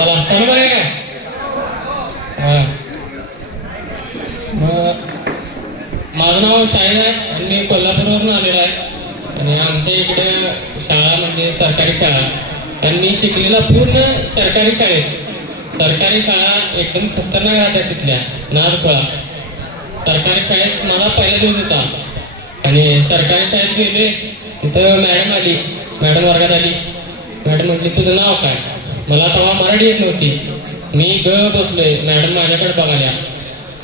चला चालू बरं काय. मग माझं नाव शाहीर आहे आणि मी कोल्हापूरवरून आलेलो आहे. आणि आमच्या इकडे शाळा म्हणजे सरकारी शाळा आणि मी शिकलेला पूर्ण सरकारी शाळेत. सरकारी शाळा एकदम खतरनाक राहतात तिथल्या नादखोळा. सरकारी शाळेत मला पहिला दिवस होता आणि सरकारी शाळेत गेले तिथं मॅडम आली. मॅडम वर्गात आली. मॅडम म्हटली तुझं नाव काय. मला तेव्हा मराठी येत नव्हती. मी बसलोय. मॅडम माझ्याकडे बघाल्या.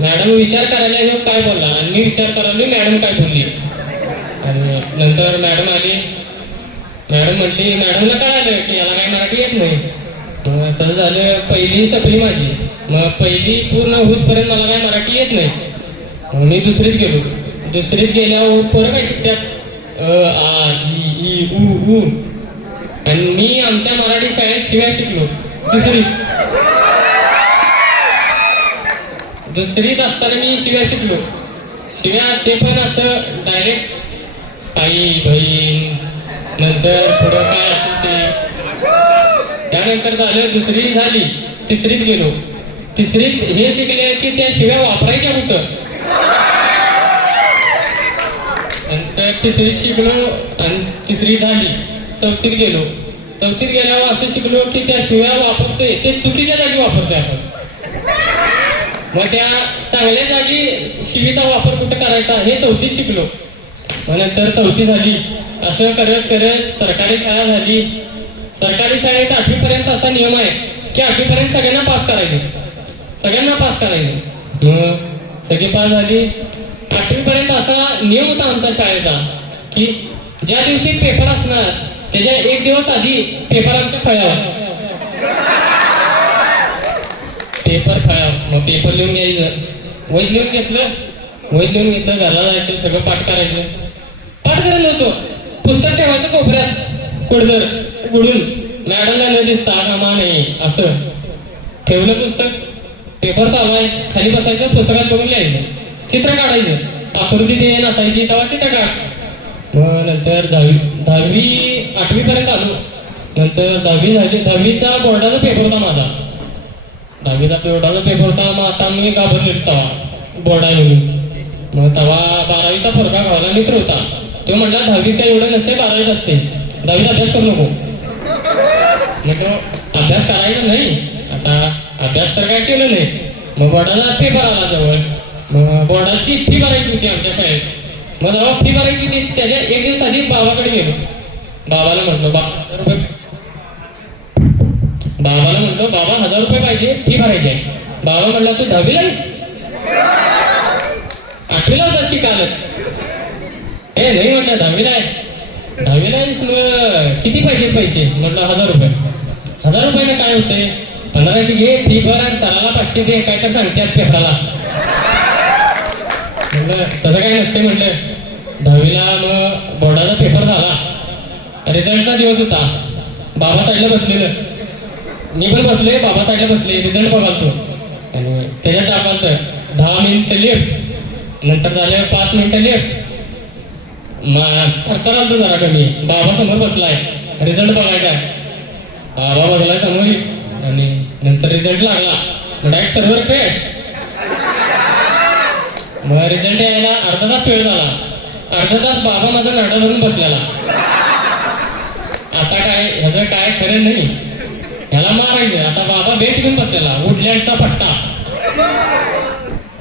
मॅडम विचार करायला मग काय बोलला आणि मी विचार करायला मॅडम काय बोलली. आणि नंतर मॅडम आली. मॅडम म्हटली मॅडमला काय आलं की याला काय मराठी येत नाही. मग तसं झालं. पहिली संपली माझी. मग पहिली पूर्ण होऊसपर्यंत मला काय मराठी येत नाही. मग मी दुसरीत गेलो. दुसरीत गेल्यावर पोरं काय शिकतात आ इ उ ऊ. आणि मी आमच्या मराठी शाळेत शिव्या शिकलो. दुसरीत असताना मी शिव्या शिकलो. शिव्या ते पण असं डायरेक्ट आई बहीण नंतर पुढं काय असेल ते. त्यानंतर झालं दुसरी झाली. तिसरीत गेलो. तिसरीत हे शिकले की त्या शिव्या वापरायच्या कुठं. नंतर तिसरीत शिकलो आणि तिसरी झाली. चौथीत गेलो. चौथीत गेल्यावर असं शिकलो की त्या शिव्या वापरतोय ते चुकीच्या जागी वापरतोय आपण. मग त्या चांगल्या जागी शिवीचा वापर कुठं करायचा हे चौथीत शिकलो. मग नंतर चौथी झाली. असं करत करत सरकारी शाळा झाली. सरकारी शाळेत 8वी पर्यंत असा नियम आहे की 8वी पर्यंत सगळ्यांना पास करायचे. सगळ्यांना पास करायचे. मग सगळी पास झाली. 8वी पर्यंत असा नियम होता आमच्या शाळेचा की ज्या दिवशी पेपर असणार त्याच्या एक दिवस आधी पेपर आमच्या फळ्यावर. पेपर फळ्यावर. मग पेपर लिहून घ्यायचं. वहीत लिहून घेतलं. वहीत लिहून घेतलं. घरला जायचं. सगळं पाठ करायचं. पाठ करत नव्हतो. पुस्तक ठेवायचं कोपऱ्यात कुडदर उडून मॅडमला न दिसता कामा नाही असं ठेवलं पुस्तक. पेपर चालू आहे. खाली बसायचं. पुस्तकात बघून लिहायचं. चित्र काढायचं. आकृती ते नसायची तेव्हा चित्र काढ. मग नंतर 8वी पर्यंत आलो. नंतर 10वी झाली. 10वीचा बोर्डाचा पेपर होता माझा. 10वीचा बोर्डाचा पेपर होता. मग आता मी घाबरलो तेव्हा बोर्डा येऊन. मग तेव्हा 12वीचा पोरगा गावाला मित्र होता. तो म्हटला 10वीत काय एवढं नसते 12वीत असते. 10वीत अभ्यास करू नको. मग तो अभ्यास करायचा नाही. आता अभ्यास तर काय केलं नाही. मग बोर्डाचा पेपर आला जवळ. मग बोर्डाची फी भरायची होती आमच्या शाळेत. मग जेव्हा फी भरायची होती त्याच्या एक दिवस आधी बाबाकडे गेलो. बाबाला म्हटलो बाबा 1000 रुपये पाहिजे फी भरायची आहे. बाबा म्हटला तू 10वीला आहेस. 8वीला होतास की काल. ए नाही म्हटलं 10वीला आहे. 10वीला आहेस मग किती पाहिजे पैसे. म्हटलं 1000 रुपये. 1000 रुपयाने काय होते. 1500 घे फी भर आणि सराला 500 दे काय तर सांगतात पेपराला. म्हटलं तसं काय नसते. म्हटलं 10वीला मग बोर्डाचा पेपर झाला. रिझल्टचा दिवस होता. बाबा साईडला बसलेलं. मी पण बसले. बाबा साईडला बसले. रिझल्ट बघालतो आणि त्याच्यात दाखवतं 10 मिनिटं लेफ्ट. नंतर झाले 5 मिनिटं लेफ्ट. फरक आलतो जरा कमी. बाबा समोर बसलाय. रिझल्ट बघायचा आहे. बाबा बसलाय समोर आणि नंतर रिझल्ट लागला. Direct server crash. मग रिझल्ट यायला अर्धा तास वेळ झाला. अर्धा तास बाबा माझा नाटा धरून बसलेला. आता काय ह्याचं काय खरं नाही. ह्याला मारायचं. आता बाबा बेट घेऊन बसलेला. वुडलँडचा पट्टा.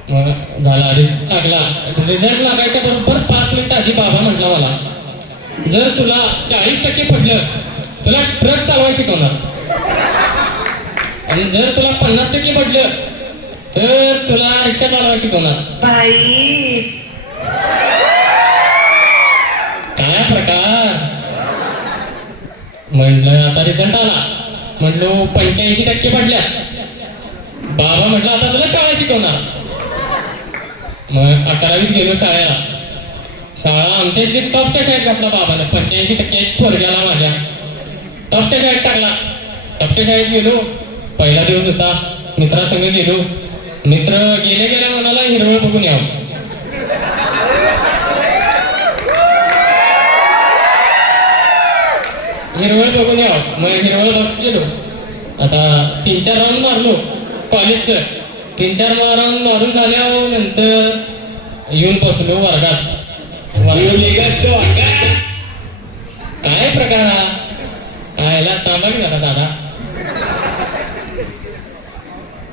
मग झाला रिझल्ट लागला. रिझल्ट लागायच्या बरोबर 5 मिनिटं आधी बाबा म्हटला मला जर तुला 40% पडलं तुला ट्रक चालवायला शिकवणार आणि जर तुला 50% पडलं तर तुला रिक्षा चालवायला शिकवणार. बाई काय प्रकार. म्हणलं आता रिझल्ट आला. म्हणलो 85% पडल्या. बाबा म्हटलं आता तुला शाळा शिकवणार. मग 11वीत गेलो शाळेला. शाळा आमच्या इथली टॉपच्या शाळेत घातला बाबानं. 85% पोरग्याला माझ्या टॉपच्या शाळेत टाकला. टॉपच्या शाळेत गेलो. पहिला दिवस होता. मित्रासंग गेलो. मित्र गेल्या म्हणाला हिरवळ बघून यावं. हिरवळ बघून यावं. मग हिरवळ बघून गेलो. आता 3-4 राऊंड मारलो कॉलेजचं. 3-4 राऊंड मारून झाल्यावर नंतर येऊन बसलो वर्गात. काय प्रकार हा? आयला तांबा की जरा दादा.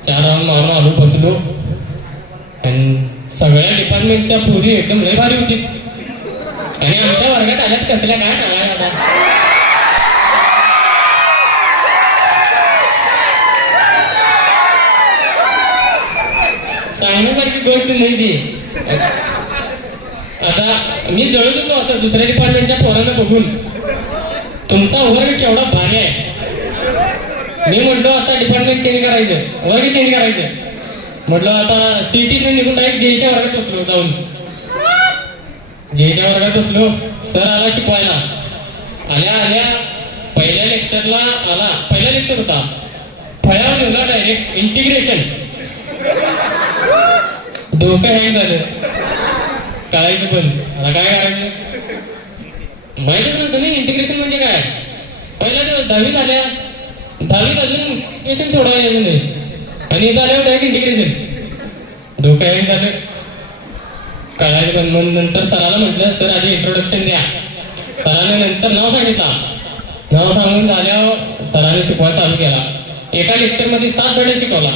4 राऊंड मारून आलो बसलो आणि सगळ्या डिपार्टमेंटच्या पोरी एकदम लय भारी होती आणि आमच्या वर्गात आल्यात कसल्या काय सांगायला आता. सांगण्यासारखी गोष्ट नाही ती. आता मी जळत होतो असं दुसऱ्या डिपार्टमेंटच्या पोरांना बघून, तुमचा वर्ग केवढा भारी आहे. मी म्हटलो आता डिपार्टमेंट चेंज करायचं, वर्ग चेंज करायचं. म्हटलं आता सीईटीने निघून डायरेक्ट जेईच्या वर्गात बसलो. जाऊन जेईच्या वर्गात बसलो. सर आला शिकवायला. आल्या पहिल्या लेक्चरला आला. पहिला लेक्चर होता, फळ्यावर ठेवला डायरेक्ट इंटिग्रेशन. डोकं हँग झालं. करायचं पण आता काय करायचं माहितीच नव्हतं नाही इंटिग्रेशन म्हणजे काय. पहिला दिवस 10वी झाल्या, 10वीत अजून इंटिग्रेशन सोडायला नाही आणि इथं आल्यावर डायरेक्ट इंटिग्रेशन. डोकं हँग झालं. कळायचं पण. मग नंतर सराला म्हटलं सर आधी इंट्रोडक्शन द्या. सराने नंतर नाव सांगितलं. नाव सांगून झाल्यावर सराने शिकवायला चालू केला. एका लेक्चरमध्ये 7 धडे शिकवला.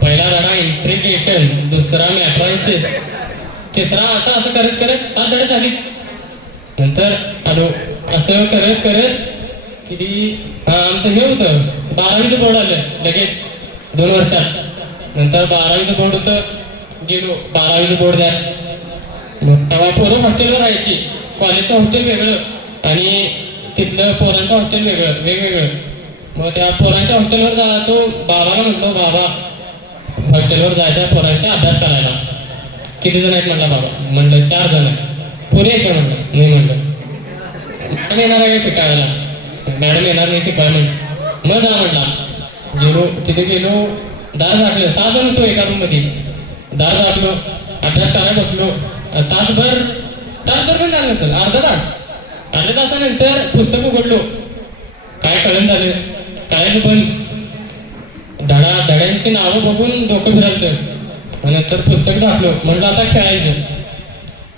पहिला धडा इंटिग्रेशन, दुसरा मॅट्रायसिस, तिसरा असं करत करत 7 धडे झाली. नंतर आलो असं करत करत किती आमचं हे होतं 12वीचं बोर्ड आलं लगेच 2 वर्षात. नंतर 12वीचं बोर्ड होतं. गेलो 12वीचं बोर्ड द्या. मग तेव्हा पोरं हॉस्टेलवर राहायची. कॉलेजचं हॉस्टेल वेगळं आणि तिथलं पोरांचं हॉस्टेल वेगवेगळं. मग त्या पोरांच्या हॉस्टेलवर जातो. बाबाला म्हटलो बाबा हॉस्टेलवर जायच्या पोरांचा अभ्यास करायला. किती जण आहेत म्हटलं बाबा. म्हणलं 4 जण आहे. पुरे आहे का म्हणलं. नाही म्हणलं मॅडम येणार आहे का शिकायला. मॅडम येणार नाही शिकवायला. मग जा म्हटला. गेलो तिथे गेलो. दार झाकलं. 6 जण होतो एका रूम मध्ये. दार झाकलो. अभ्यास करायला बसलो. तासभर पण झालं नसेल. अर्ध्या तासानंतर पुस्तक उघडलो. काय कळण झालं. कळायचं पण धड्यांची नावं बघून डोकं फिरवलं. नंतर पुस्तक झाकलो. म्हणलं आता खेळायचं.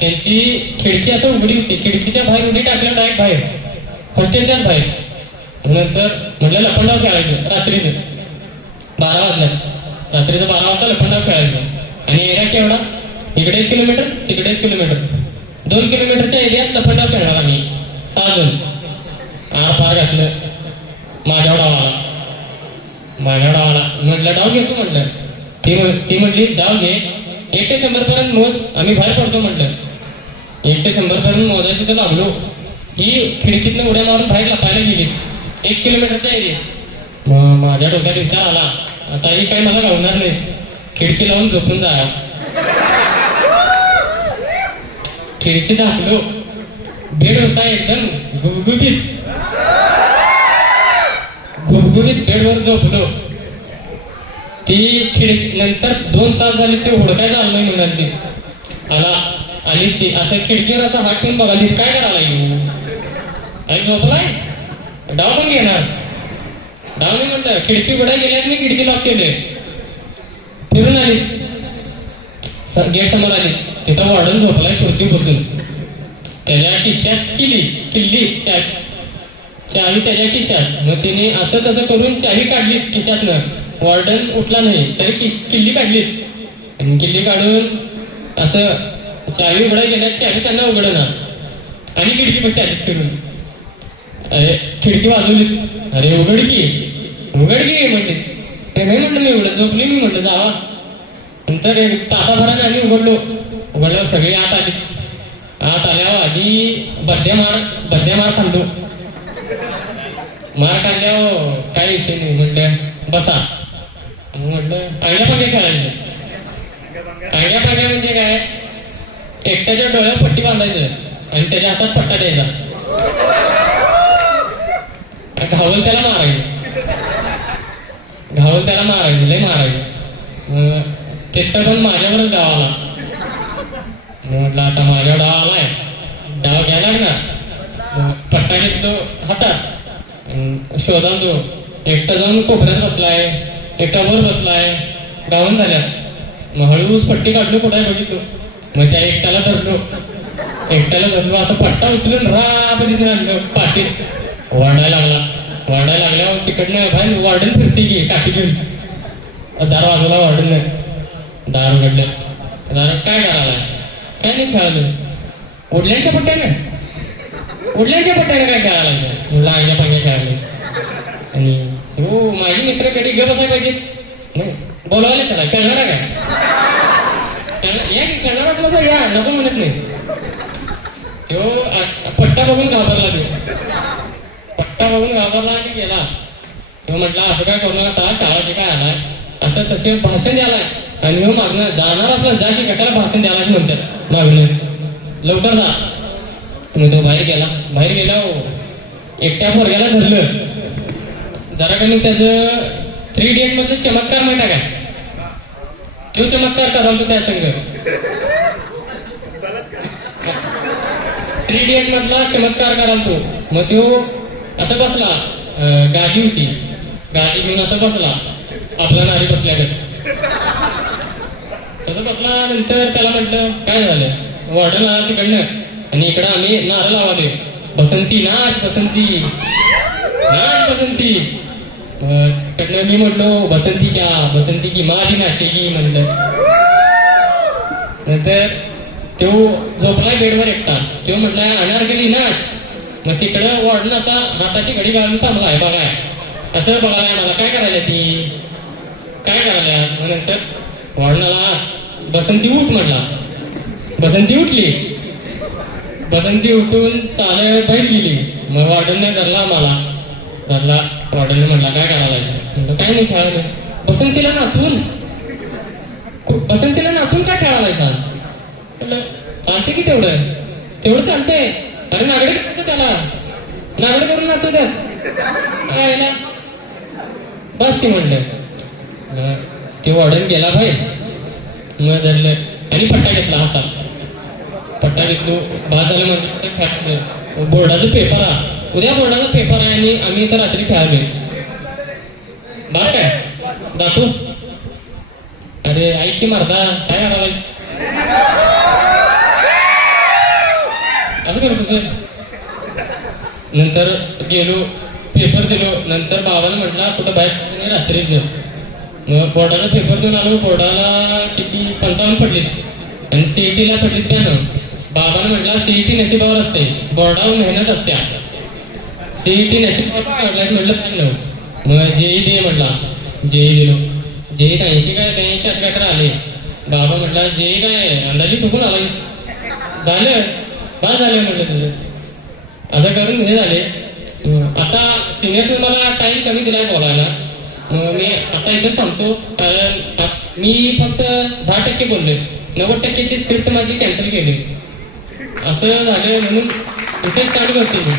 त्यांची खिडकी असं उघडी होती. खिडकीच्या बाहेर उडी टाकलं डायरेक्ट बाहेर, हॉस्टेलच्याच बाहेर. नंतर म्हटलं लपंडाव खेळायचं. रात्रीचं 12 वाजल्या. रात्रीचं 12 वाजता लपंडाव खेळायचं. आणि एरिया केवढा, इकडे 1 किलोमीटर तिकडे 1 किलोमीटर, 2 किलोमीटरच्या एरियात लपंडाव खेळणार आम्ही 6 जण. पार घातलं. माझ्यावर डाव आला. म्हटलं डाव घेतो म्हटलं. ती म्हटली डाव घे, 1 ते 100 पर्यंत मोज, आम्ही बाहेर पडतो म्हटलं. 1 ते 100 पर्यंत मोजायचं तर लागलो. ही खिडकीतनं उड्या मारून बाहेर लपायला गेली 1 किलोमीटरच्या एरियात. मग माझ्या डोक्यात विचार आला आता ही काही मला गावणार नाही. खिडकी लावून झोपून जा. खिडकी झाकलो. बेड होता एकदम गुबगुबीत बेडवर झोपलो. ती नंतर 2 तास झाले ते हुडकाय झालं नाही म्हणाली. आली ती असं खिडकीवर असा हात ठेवून बघाली. काय करायला येऊ आई झोपलाय, डाव पण घेणार. डाव नाही म्हणतं. खिडकी उघडाय गेल्यात मी खिडकी लॉक केले. फिरून आली. गेट समोर आली. तिथं वॉर्डन झोपलाय खुर्ची बसून. त्याच्या खिशात किल्ली चावी त्याच्या खिशात. मग तिने असं तसं करून चावी काढली खिशातनं. वॉर्डन उठला नाही तरी किल्ली काढली. आणि किल्ली काढून असं चावी उघडाय गेल्यात. चावी त्यांना उघडणार आणि खिडकी कशी आली फिरून. अरे खिडकी वाजवली. अरे उघड की म्हणते. ते नाही म्हटलं मी उघडत झोपली. मी म्हटलं जावा. नंतर 1 तासाभराने आम्ही उघडल्यावर सगळी आत आली. आत आल्यावर आधी बद्या मार खाल्लो. मार काढल्यावर काय विषय नाही. म्हटलं बसा. म्हटलं आंग्या पांग्या खेळायचं. आंग्या पांग्या म्हणजे काय, एकट्याच्या डोळ्यावर पट्टी बांधायचं आणि त्याच्या हातात पट्टा द्यायचा. घावल त्याला मारायचं लय मारायचं. तिथं पण माझ्यावरच डाव आला. म्हटलं आता माझ्यावर डाव आलाय, डाव घ्यायला लागणार. पट्टा घेतलो हातात शोधाल तो एकटा जाऊन कोपऱ्यात बसलाय, एकटा वर बसलाय, गाऊन झाल्या. मग हळूच पट्टी काढलो, कुठे बघितलो. मग त्या एकट्याला धरलो असं पट्टा उचलून राब दिसून आणलं पाठीत. वाढायला लागल्यावर तिकडनं बाहेर वॉर्डन फिरते की काठी घेऊन. दार वाजवला वॉर्डन, दार उघडलं. दार काय करायला? काय नाही खेळालं. उडल्यांच्या पट्ट्यानं काय खेळायला लागलं? आग्या पांग्या खेळाले. आणि हो माझी मित्र कधी ग बसायला पाहिजे नाही, बोलवायला त्याला करणार काय? या करणार असलं तर या, नको म्हणत नाही. तो पट्टा बघून घाबरला आणि गेला. तेव्हा म्हटलं असं काय करू नका, शाळा शिकाय आलाय असं तसे भाषण द्यायलाय. आणि हो मागणं जाणार असलं जा की कशाला भाषण द्यायलाच म्हणतात मागणं, लवकर जा. मग तो बाहेर गेला एकट्या पोरग्याला धरलं. जरा कमी त्याचं 3 Idiots मधले चमत्कार माहिती आहे काय? तो चमत्कार कराल तो त्या संघ 3 Idiots मधला चमत्कार कराल तो. मग तो असं बसला, गादी होती, गादी घेऊन असं बसला आपला नारी बसल्यागत. तसं बसला. नंतर त्याला म्हटलं काय झालं? वॉर्डन आला तिकडनं आणि इकडं आम्ही नारळ लावाले, बसंती नाच बसंती. तिकडनं मी म्हटलो बसंती की माझी नाचेगी म्हणलं. नंतर तो झोपला बेडवर एकटा. तो म्हटला अनारकली नाच. मग तिकडं वॉर्डन असा हाताची घडी घालून थांबलाय बघाय, असं बघायला मला काय करायला मग नंतर वॉर्डनाला बसंती उठ म्हणला. बसंती उठली. बसंती उठून चालत बाहेर गेली. मग वॉर्डनने धरला वॉर्डनने म्हटला काय करायला? म्हटलं काय नाही खेळायला. बसंतीला नाचून काय खेळायला? म्हटलं चालते की तेवढं चालतंय. अरे नागडे करायचं त्याला, नागडे करून नाचू द्या बस की म्हणलं. ते वॉर्डन गेला बाहेर. मग धरलं आणि पट्टा घेतला हातात. पट्टा घेतलो बाद झालं. म्हणजे बोर्डाचा पेपर आहे, उद्या बोर्डाचा पेपर आहे आणि आम्ही इथं रात्री खेळालोय. बास काय जातो? अरे ऐक की मर्दा काय करायला असं करतो सर. नंतर गेलो, पेपर दिलो. नंतर बाबाने म्हटला कुठं बाहेर रात्रीच. मग बोर्डाचा पेपर देऊन आलो. बोर्डाला किती 55 पडलीत आणि CET ला पडलीत 92. बाबाने म्हटला CET नशिबावर असते, बोर्डावर मेहनत असते. CET नशिबावर काढलाच म्हटलं 92. मग JEE दे म्हटला. JEE दिलो. JEE 83 असं काय तर आले. बाबा म्हटला JEE काय अंदाजी चुकून आलायस? झालं म्हटलं तुझं. असं करून हे झाले. आता सिनियर्सने मला टाइम कमी दिलाय बोलायला. मी आता इथेच थांबतो, कारण मी फक्त 10% बोललोय. 90%ची स्क्रिप्ट माझी कॅन्सल केली. असं झालं म्हणून इथेच स्टार्ट करते मी.